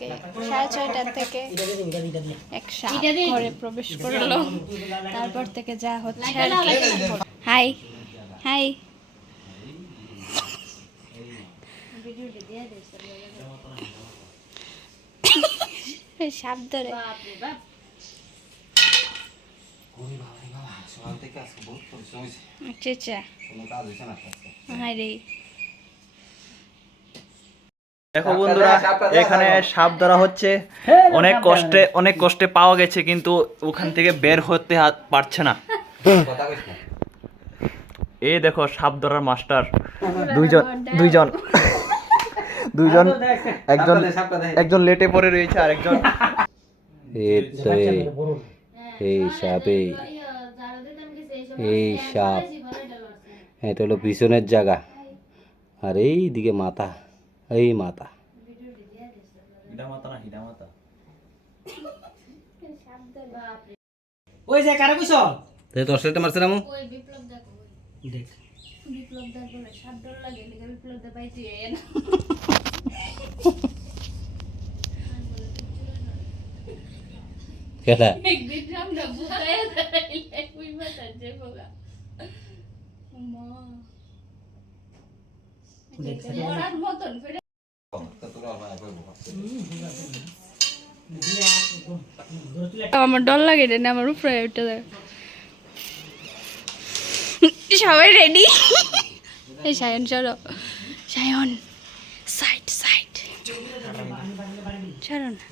আজকে 6:30 থেকে এক সাপ ঘরে প্রবেশ করলো। তারপর থেকে যা হচ্ছে আর কি। হাই হাই সাপ ধরে আচ্ছা হাই রে। দেখো বন্ধুরা, এখানে সাপ ধরা হচ্ছে। অনেক কষ্টে পাওয়া গেছে, কিন্তু ওখান থেকে বের হতে পারছে না। এই দেখো সাপ ধরার মাস্টার দুইজন একজন লেটে পড়ে রয়েছে, আর একজন এই সাপ এটা হলো পিছনের জায়গা, আর এই দিকে মাথা, এই মাথা। ওই যে কারে কইছো টর্চলাইট মারছে না মু ওই বিপ্লব দেখো দেখ বিপ্লব দা বলে সাপ ডর লাগে লেগে বিপ্লব দা পাইছি এন কেডা একদিন আমরা বুঝায় যাইলে কই মাথা যে বলা মা ওরার মতন করে আমার ডর লাগে রে না, আমার উপরে উঠে যায়। সবাই রেডি? এই সায়ন চলো, সায়ন সাইড সাইড চলো না।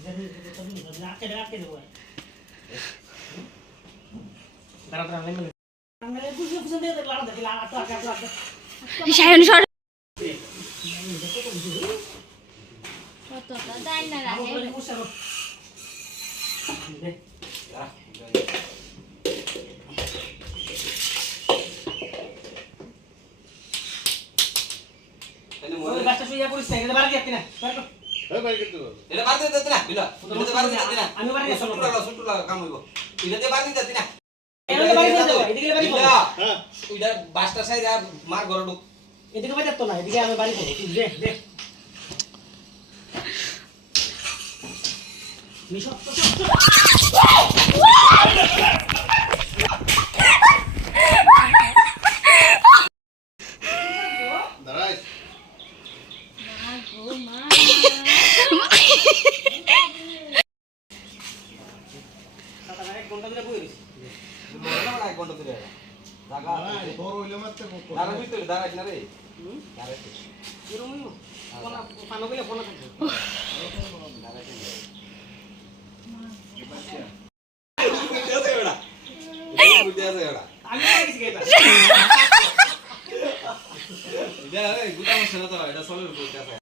সায়ন সর কতটা দাই না রাখে ওই বাসটা শুইয়া পড়িস না, এটা বাড়ি যাচ্ছে না দেখো এই বাড়ি করতে হবে এটা বাড়ি দিতে না বিলা এটা বাড়ি দিতে না আমি বাড়ি যাচ্ছি ছোট লাগা কাম হইব এটা বাড়ি দিতে না এদিকে বাড়ি যাবে, এদিকে বাড়ি যাবে। হ্যাঁ ওইটা বাসটা সাইরা মার ঘরে ঢুক এদিকে বাড়ি যাচ্ছে না, এদিকে আমি বাড়ি যাবো। দে দে মিশো দাঁড়াইস এক ঘন্টা ধরে বই রইছি। এক ঘন্টা ধরে জায়গা দাঁড়াই বড় হইলে মারতে কত দাঁড়া ভিতরে দাঁড়াইস না রে এরকমই কোন পানো গেলে ফোন থাকবে। আমি বাড়ি গেছি গাইবা। এটা গুটা মশলা তো এটা সলের উপর আছে